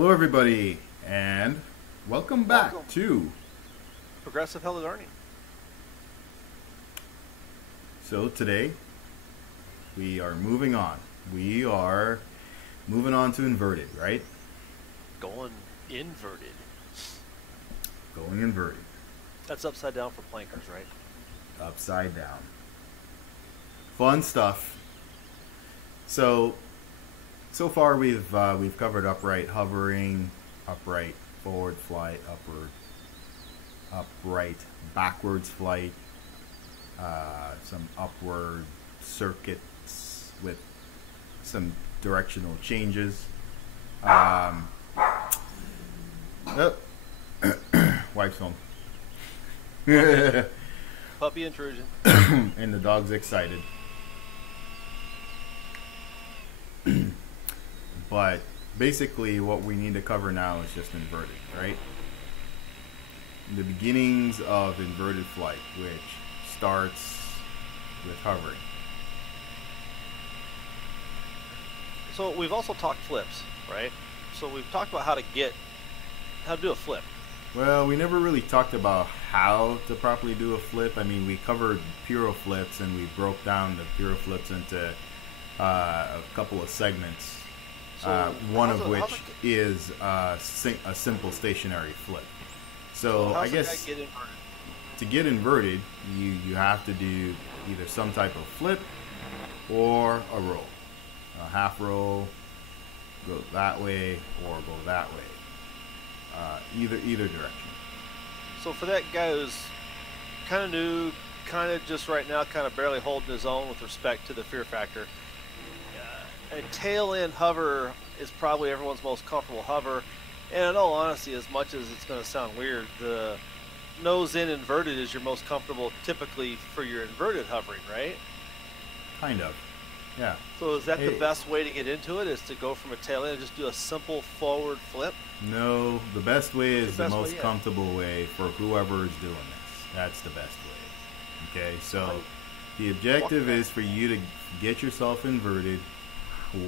Hello, everybody, and welcome back to. Progressive Hella Learning. So today, we are moving on. We are moving on to inverted, right? Going inverted. Going inverted. That's upside down for plankers, right? Upside down. Fun stuff. So far we've covered upright hovering, upright forward flight, upright backwards flight, some upward circuits with some directional changes. Wife's home. Puppy intrusion. And the dog's excited. But basically what we need to cover now is just inverted, right? The beginnings of inverted flight, which starts with hovering. So we've also talked flips, right? So we've talked about how to do a flip. Well, we never really talked about how to properly do a flip. I mean, we covered puro flips and we broke down the puro flips into a couple of segments. One of which is a simple stationary flip. So I guess to get inverted, you have to do either some type of flip or a roll. A half roll, go that way or go that way. Either direction. So for that guy who's kind of new, kind of just right now, kind of barely holding his own with respect to the fear factor, a tail end hover is probably everyone's most comfortable hover. And in all honesty, as much as it's going to sound weird, the nose in inverted is your most comfortable typically for your inverted hovering, right? Kind of, yeah. So is that the best way to get into it, is to go from a tail end and just do a simple forward flip? No, the best way is the most comfortable way for whoever is doing this. That's the best way. Okay, so the objective is for you to get yourself inverted,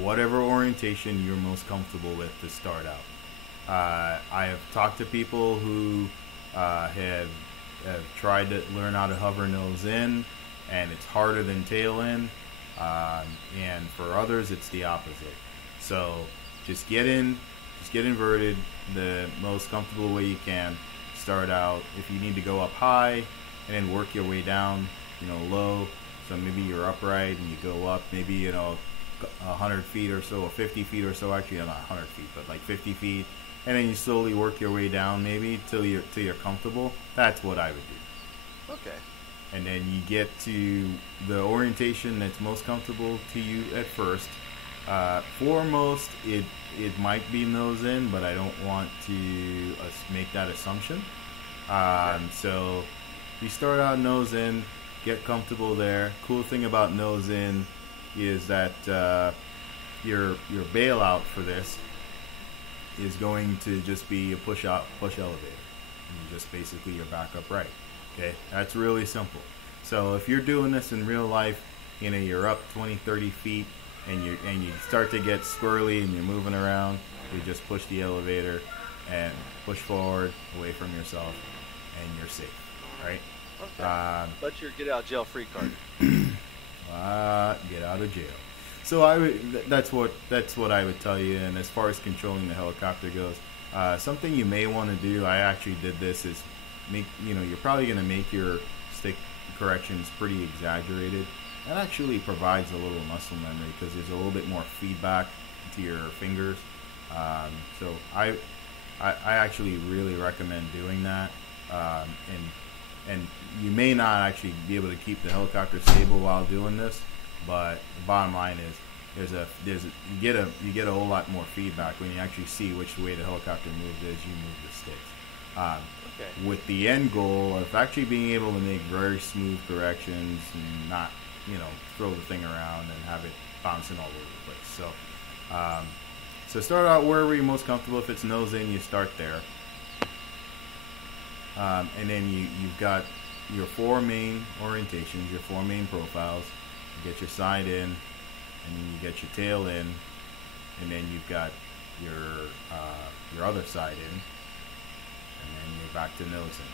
whatever orientation you're most comfortable with to start out. I have talked to people who have tried to learn how to hover nose in, and it's harder than tail in. And for others, it's the opposite. So just get inverted the most comfortable way you can. Start out, if you need to go up high, and then work your way down, low. So maybe you're upright and you go up, maybe 100 feet or so, or 50 feet or so. Actually, not 100 feet, but like 50 feet, and then you slowly work your way down, maybe till you're comfortable. That's what I would do. Okay. And then you get to the orientation that's most comfortable to you at first. Foremost, it might be nose in, but I don't want to make that assumption. So you start out nose in, get comfortable there. Cool thing about nose in is that your bailout for this is going to just be a push elevator. And just basically your back upright. Okay, that's really simple. So if you're doing this in real life, you're up 20, 30 feet, and you start to get squirrely and you're moving around, you just push the elevator and push forward away from yourself, and you're safe, right? Okay. But your get out jail free card. Get out of jail. So that's what I would tell you. And as far as controlling the helicopter goes, something you may want to do, I actually did this, is you're probably going to make your stick corrections pretty exaggerated. That actually provides a little muscle memory because there's a little bit more feedback to your fingers. So I actually really recommend doing that. And you may not actually be able to keep the helicopter stable while doing this, but the bottom line is you get a whole lot more feedback when you actually see which way the helicopter moves as you move the sticks. With the end goal of actually being able to make very smooth corrections and not throw the thing around and have it bouncing all over the place. So start out wherever you're most comfortable. If it's nose in, you start there. And then you've got your four main orientations, your four main profiles. You get your side in, and then you get your tail in, and then you've got your other side in, and then you're back to nosing.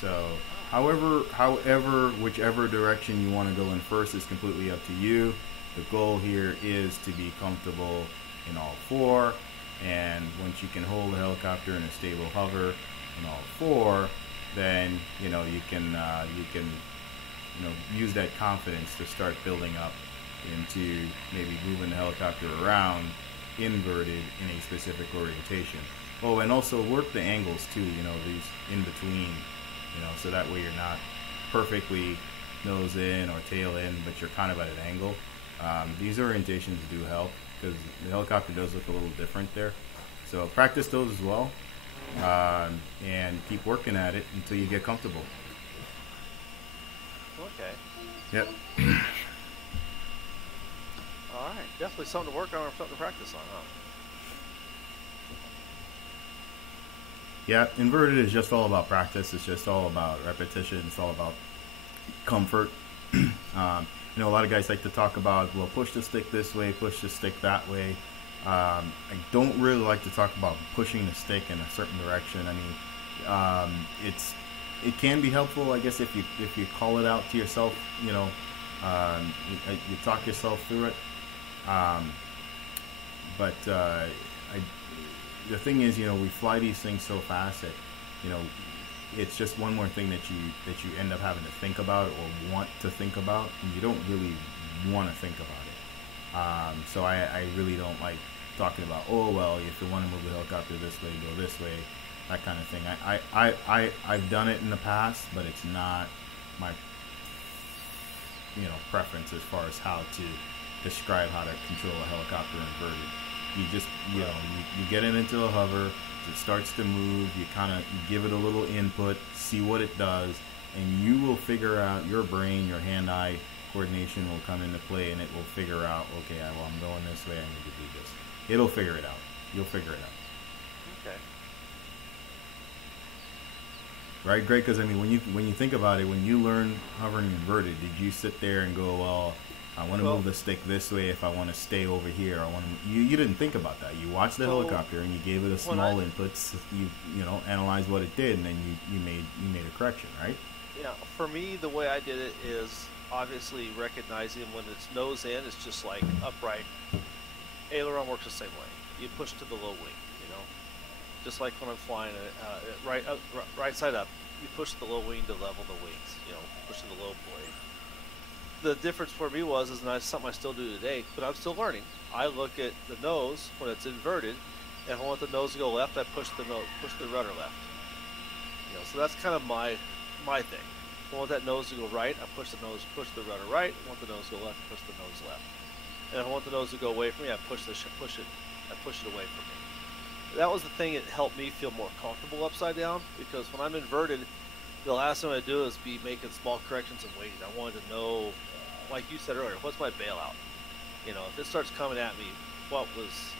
So, however, whichever direction you want to go in first is completely up to you. The goal here is to be comfortable in all four, and once you can hold the helicopter in a stable hover in all four, then you can use that confidence to start building up into maybe moving the helicopter around inverted in a specific orientation. Oh, and also work the angles too, these in between, so that way you're not perfectly nose in or tail in, but you're kind of at an angle. These orientations do help because the helicopter does look a little different there. So practice those as well, and keep working at it until you get comfortable. Okay. Yep. All right. Definitely something to work on or something to practice on, huh? Yeah, inverted is just all about practice. It's just all about repetition. It's all about comfort. A lot of guys like to talk about, well, push the stick this way, push the stick that way. I don't really like to talk about pushing the stick in a certain direction. I mean, it can be helpful, I guess, if you call it out to yourself. You talk yourself through it. But the thing is, we fly these things so fast that, it's just one more thing that you end up having to think about or want to think about, and you don't really want to think about it. So I really don't like talking about, oh, well, if you want to move the helicopter this way, go this way, that kind of thing. I've done it in the past, but it's not my preference as far as how to describe how to control a helicopter inverted. You just you get it into a hover, it starts to move, you give it a little input, see what it does, and you will figure out, your brain, your hand-eye coordination will come into play, and it will figure out, okay, well, I'm going this way, I need to do this. It'll figure it out. You'll figure it out. Okay. Right, Greg? Because when you think about it, when you learn hovering inverted, did you sit there and go, well, I want to move the stick this way if I want to stay over here? You didn't think about that. You watched the helicopter and you gave it a small inputs. You analyzed what it did, and then you made a correction, right? Yeah. For me, the way I did it is obviously recognizing when it's nose in, it's just like upright. Aileron works the same way. You push to the low wing, just like when I'm flying right side up. You push the low wing to level the wings. Push to the low blade. The difference for me was something I still do today, but I'm still learning. I look at the nose when it's inverted, and if I want the nose to go left, I push the rudder left. So that's kind of my thing. If I want that nose to go right, I push the rudder right. If I want the nose to go left, I push the nose left. And if I want the nose to go away from me, I push it away from me. That was the thing that helped me feel more comfortable upside down, because when I'm inverted, the last thing I do is be making small corrections and waiting. I wanted to know, like you said earlier, what's my bailout? If it starts coming at me, what was,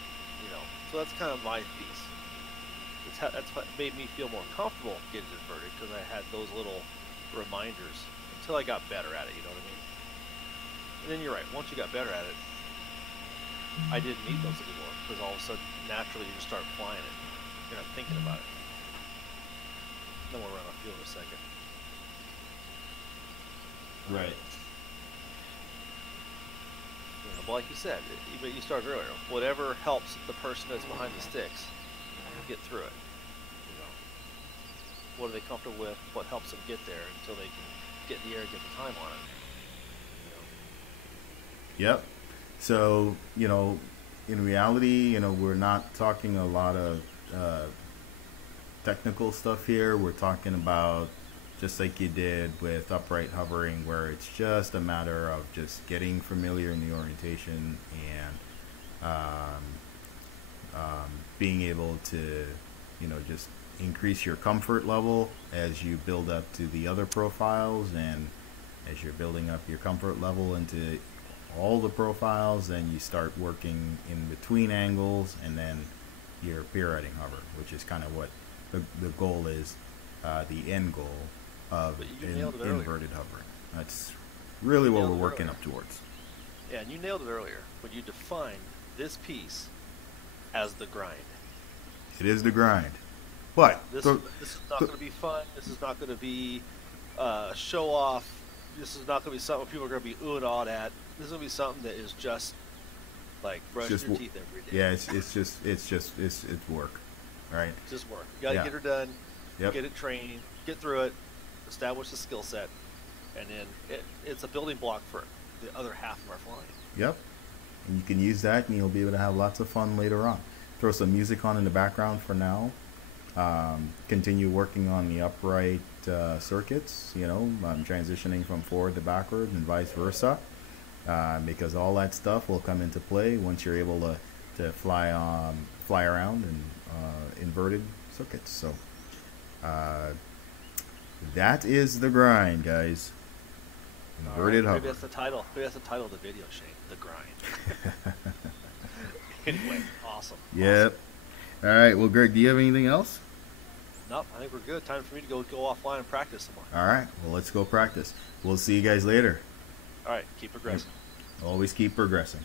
so that's kind of my piece. That's what made me feel more comfortable getting inverted, because I had those little reminders until I got better at it, you know what I mean? And then you're right, once you got better at it, I didn't need those anymore, because all of a sudden, naturally, you just start flying it. You're not thinking about it. Then we'll run off fuel in a second. Right. But like you said, you started earlier. Whatever helps the person that's behind the sticks get through it. What are they comfortable with? What helps them get there until they can get in the air and get the time on it. Yep. So, in reality, we're not talking a lot of technical stuff here. We're talking about, just like you did with upright hovering, where it's just a matter of just getting familiar in the orientation and being able to, just increase your comfort level as you build up to the other profiles, and as you're building up your comfort level into all the profiles, then you start working in between angles, and then your pirouetting hover, which is kind of what the goal is, the end goal of inverted hovering. That's really what we're working up towards. Yeah, and you nailed it earlier when you defined this piece as the grind. It is the grind. But This is not going to be fun. This is not going to be show off. This is not going to be something people are going to be ooh and awed at. This is going to be something that is just like brush your teeth every day. Yeah, it's work, right? It's just work. You got to get her done. Yep. Get it trained. Get through it. Establish the skill set, and then it's a building block for the other half of our flying. Yep. And you can use that, and you'll be able to have lots of fun later on. Throw some music on in the background for now. Continue working on the upright circuits, transitioning from forward to backward and vice versa, because all that stuff will come into play once you're able to fly around in inverted circuits. So that is the grind, guys. Inverted hover. Maybe that's the title. Maybe that's the title of the video, Shane. The grind. Anyway, awesome. Yep. Awesome. All right. Well, Greg, do you have anything else? Nope. I think we're good. Time for me to go offline and practice some more. All right. Well, let's go practice. We'll see you guys later. All right. Keep progressing. Always keep progressing.